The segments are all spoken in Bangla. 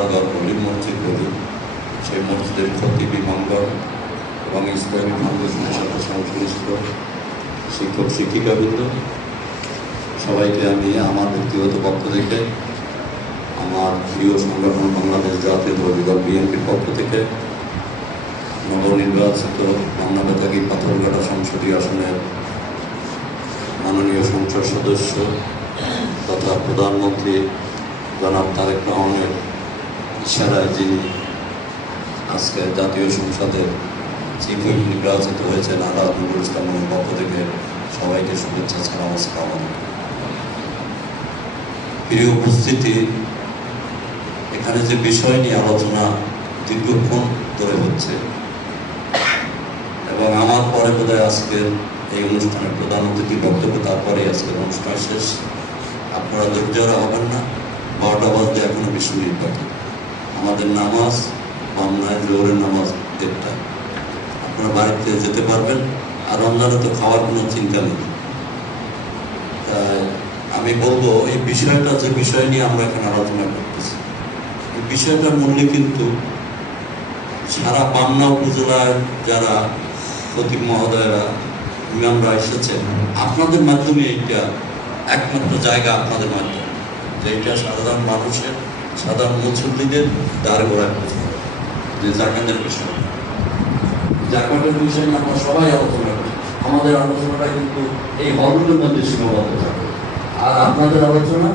বারবার বলি, মসজিদ বলি, সেই মসজিদের খতিব ইমামগণ এবং ইসলামী ফাউন্ডেশনের সাথে সংশ্লিষ্ট শিক্ষক শিক্ষিকাবৃন্দ সবাইকে আমি আমার ব্যক্তিগত পক্ষ থেকে, আমার প্রিয় সংগঠন বাংলাদেশ জাতীয়তাবাদী দল বিএনপির পক্ষ থেকে, নবনির্বাচিত মামলাবাদী পাথরঘাটা সংসদীয় আসনের মাননীয় সংসদ সদস্য তথা প্রধানমন্ত্রী জনাব তারেক রহমানের ইশারায় যিনি আজকে জাতীয় সংসদের চিফ হুইপ নির্বাচিত হয়েছেন আলাদ নুরুল ইসলামের পক্ষ থেকে সবাইকে শুভেচ্ছা ছাড়া নমস্কার। প্রিয় উপস্থিতি, এখানে যে বিষয় নিয়ে আলোচনা দীর্ঘক্ষণ ধরে হচ্ছে এবং আমার পরে বোধহয় আজকের এই অনুষ্ঠানের প্রধান অতিথির বক্তব্য, তারপরে আজকের অনুষ্ঠান শেষ। আপনারা ধৈর্য হবেন না, 12টা বাজতে এখনো 20 মিনিট বাকি। আমাদের নামাজ বাংলায় জোহরের নামাজ 1টা, আপনারা বাড়িতে যেতে পারবেন। আর রমজানে তো খাওয়ার কোনো চিন্তা নেই। তাই আমি বলবো, এই বিষয়টা যে বিষয় নিয়ে আমরা এখানে আলোচনা করতেছি, এই বিষয়টার মূল্যে কিন্তু সারা পাবনা উপজেলার যারা খতিব মহোদয়রা, ইমামরা এসেছেন, আপনাদের মাধ্যমে এইটা একমাত্র জায়গা, আপনাদের মাধ্যমে যেটা সাধারণ মানুষের, সাধারণ মুসল্লিদের দ্বার গোড়ায় পৌঁছে যে জাকাতের বিষয়। জাকাতের বিষয় নিয়ে আমরা সবাই আলোচনা করি। আমাদের আলোচনাটা কিন্তু এই হলগুলোর মধ্যে সীমাবদ্ধ থাকে। আর আপনাদের আলোচনা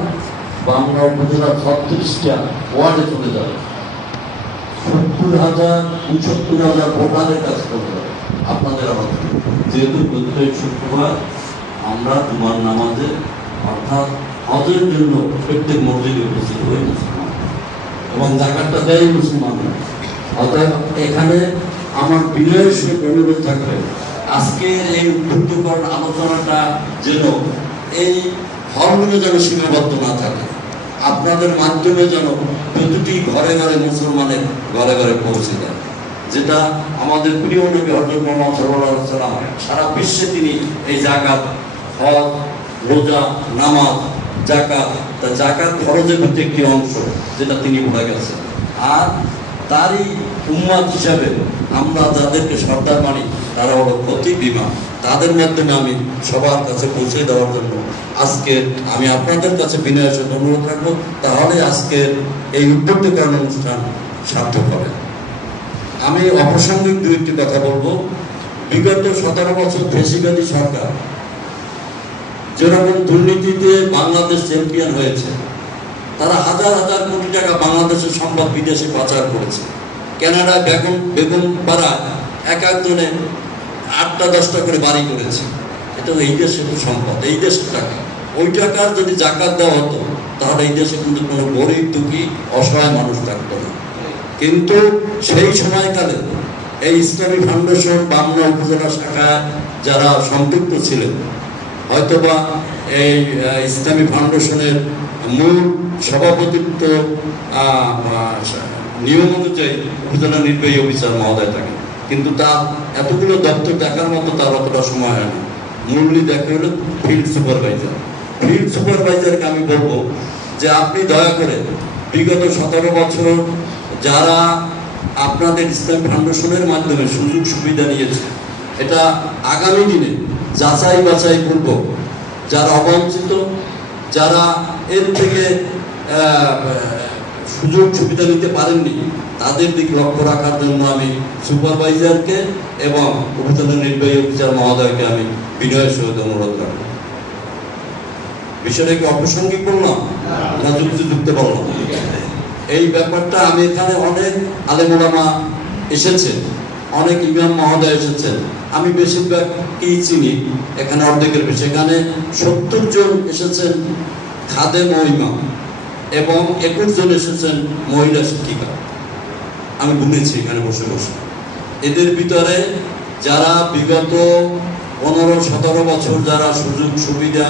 বাংলা উপজেলার 36টা ওয়ার্ডে চলে যাবে, 70,000 69,000 ভোটারের কাছে চলে যাবে আপনাদের আলোচনা। যেহেতু প্রত্যেক শুক্রবার আমরা জুমার নামাজে অর্থাৎ হজের জন্য প্রত্যেক মসজিদে উপস্থিত হয়ে মুসলমান এবং জাকাতটা দেয় মুসলমানরা। অর্থাৎ এখানে আমার বিনয়ের সঙ্গে অনুরোধ থাকবে, আজকের এই উদ্বুদ্ধকর আলোচনাটা যেন এই হলগুলো যেন সীমাবদ্ধ না থাকে, আপনাদের মাধ্যমে যেন প্রতিটি ঘরে ঘরে মুসলমানের ঘরে ঘরে পৌঁছে যায়। যেটা আমাদের প্রিয় নবী হযরত মুহাম্মদ সাল্লাল্লাহু আলাইহি ওয়াসাল্লাম সারা বিশ্বে তিনি এই যাকাত, হজ, রোজা, নামাজ, যাকাত, তা যাকাত ফরজের মধ্যে একটি অংশ যেটা তিনি বলে গেছেন। আর তারই উম্মাত হিসাবে আমরা যাদেরকে সর্দার মানি তারা হলো খতিব ইমাম, তাদের মাধ্যমে আমি সবার কাছে পৌঁছে দেওয়ার জন্য আজকে আমি আপনাদের কাছে বিনয়ের সাথে অনুরোধ রাখবো, তাহলে আজকের এই উদ্বুদ্ধকরণ অনুষ্ঠান সার্থক হবে। আমি অপ্রাসঙ্গিক 2টি কথা বলবো। বিগত 17 বছর ফ্যাসিবাদী সরকার যেরকম দুর্নীতিতে বাংলাদেশ চ্যাম্পিয়ন হয়েছে, তারা হাজার হাজার কোটি টাকা বাংলাদেশের সম্পদ বিদেশে পাচার করেছে। কানাডায় বেগম পাড়ায় এক একজনে 8টা 10টা করে বাড়ি করেছে। এটা এই দেশের সম্পদ, এই দেশের টাকা। ওই টাকার যদি জাকাত দেওয়া হতো তাহলে এই দেশে কিন্তু কোনো গরিব দুঃখী অসহায় মানুষ থাকতো না। কিন্তু সেই সময়কালে এই ইসলামী ফাউন্ডেশন বাংলা উপজেলা শাখায় যারা সম্পৃক্ত ছিলেন, হয়তোবা এই ইসলামী ফাউন্ডেশনের মূল সভাপতিত্ব নিয়ম অনুযায়ী উপজেলা নির্বাহী অফিসার মহোদয় থাকে, কিন্তু তার এতগুলো দপ্তর দেখার মতো তার অতটা সময় হয় না। মূল্য দেখা হলো ফিল্ড সুপারভাইজার। ফিল্ড সুপারভাইজারকে আমি বলবো যে আপনি দয়া করে বিগত 17 বছর যারা আপনাদের ইসলামী ফাউন্ডেশনের মাধ্যমে সুযোগ সুবিধা নিয়েছে, এটা আগামী দিনে যাচাই বাছাই করব। যারা অবঞ্চিত, যারা এর থেকে সুযোগ সুবিধা নিতে পারেননি, তাদের দিক লক্ষ্য রাখার জন্য আমি সুপারভাইজারকে এবং উপজেলা নির্বাহী অফিসার মহোদয়কে আমি বিনয়ের সহিত অনুরোধ রাখব। বিষয়টা কি অপ্রাসঙ্গিক বললাম না যুক্তি বললাম? এই ব্যাপারটা আমি এখানে অনেক আলেম ওলামা এসেছেন, অনেক ইমাম মহোদয় এসেছেন, আমি বেশিরভাগ কি চিনি, এখানে অর্ধেকের বেশি। এখানে 70 জন এসেছেন খাদেম ও ইমাম এবং 21 জন এসেছেন মহিলা শিক্ষিকা। আমি বুঝেছি এখানে বসে বসে। এদের ভিতরে যারা বিগত 15-17 বছর যারা সুযোগ সুবিধা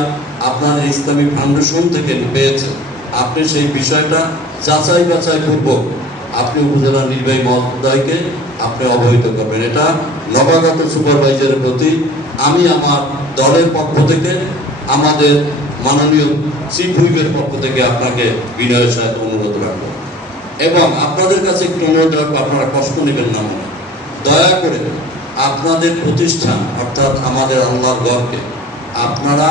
আপনার ইসলামী ফাউন্ডেশন থেকে পেয়েছেন, আপনি সেই বিষয়টা যাচাই বাছাই পূর্বক আপনি উপজেলা নির্বাহী মহোদয়কে আপনি অবহিত করবেন। এটা নবাগত সুপারভাইজারের প্রতি আমি আমার দলের পক্ষ থেকে, আমাদের মাননীয় চিফ হুইপের পক্ষ থেকে আপনাকে বিনয়ের সাথে অনুরোধ রাখবো। এবং আপনাদের কাছে একটু অনুরোধ রাখবো, আপনারা কষ্ট নেবেন না মনে, দয়া করে আপনাদের প্রতিষ্ঠান অর্থাৎ আমাদের আল্লাহর ঘরকে আপনারা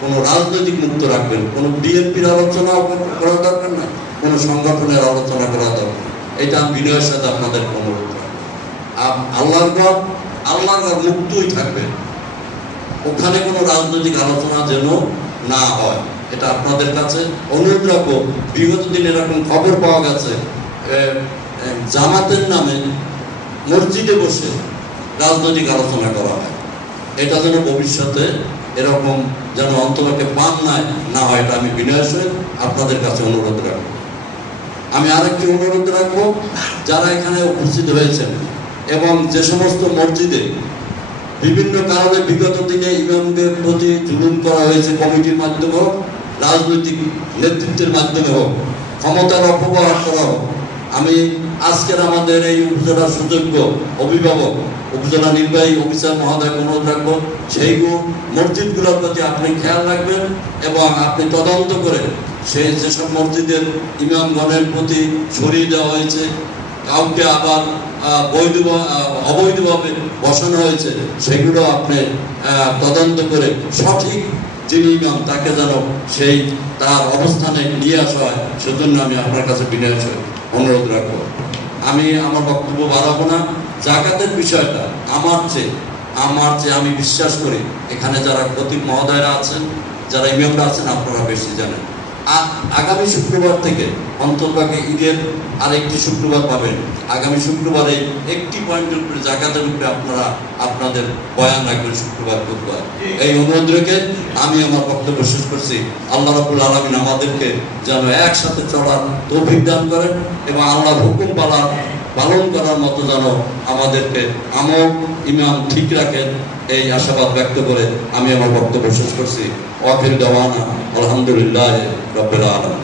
কোনো রাজনৈতিক মুক্ত রাখবেন। কোনো বিএনপির আলোচনা করা দরকার না, কোনো সংগঠনের আলোচনা করা দরকার, এটা আমি বিনয়ের সাথে আপনাদের অনুরোধ রাখবো। আল্লাহর ঘর মুক্তই থাকবে, ওখানে কোনো রাজনৈতিক আলোচনা যেন না হয়, এটা আপনাদের কাছে অনুরোধ রাখবো। বিগত দিনে এরকম খবর পাওয়া গেছে জামাতের নামে মসজিদে বসে রাজনৈতিক আলোচনা করা হয়, এটা যেন ভবিষ্যতে এরকম যেন অন্তরকে পান না হয়, এটা আমি বিনয়ের সহিত আপনাদের কাছে অনুরোধ রাখবো। আমি আরেকটি অনুরোধ রাখবো, যারা এখানে উপস্থিত হয়েছেন এবং যে সমস্ত মসজিদে বিভিন্ন কারণে বিগত দিনে ইমামদের প্রতি জুলুম করা হয়েছে, কমিটির মাধ্যমে হোক, রাজনৈতিক নেতৃত্বের মাধ্যমে হোক, ক্ষমতার অপব্যবহার করা হোক, আমি আজকের আমাদের এই উপজেলার সুযোগ্য অভিভাবক উপজেলা নির্বাহী অফিসার মহোদয়কে অনুরোধ রাখবো, সেই মসজিদগুলোর প্রতি আপনি খেয়াল রাখবেন এবং আপনি তদন্ত করে সেই যেসব মসজিদের ইমামগণের প্রতি সরিয়ে দেওয়া হয়েছে, কাউকে আবার অবৈধভাবে বসানো হয়েছে, সেগুলো আপনি তদন্ত করে সঠিক যিনি ইমাম তাকে যেন সেই তার অবস্থানে নিয়ে আসা হয়, সেজন্য আমি আপনার কাছে বিনয়ের অনুরোধ রাখবো। আমি আমার বক্তব্য বাড়াবো না। জাকাতের বিষয়টা আমার চেয়ে আমি বিশ্বাস করি এখানে যারা খতিব মহোদয়রা আছেন, যারা ইমামরা আছেন, আপনারা বেশি জানেন। আগামী শুক্রবার থেকে অন্তর্বাকে ঈদের আরেকটি শুক্রবার পাবেন। আগামী শুক্রবারে একটি পয়েন্টের উপরে জাকাতের উপরে আপনারা আপনাদের বয়ান রাখবেন শুক্রবার বুধবার। এই অনুরোধ রেখে আমি আমার বক্তব্য শেষ করছি। আল্লাহ রাব্বুল আলামিন আমাদেরকে যেন একসাথে চলার তৌফিক দান করেন এবং আল্লাহর হুকুম পালন করার মতো যেন আমাদেরকে আমল ইমান ঠিক রাখেন, এই আশাবাদ ব্যক্ত করে আমি আমার বক্তব্য শেষ করছি। ওয়াকিল দাওয়ানা আলহামদুলিল্লাহ রাব্বিল আলামিন।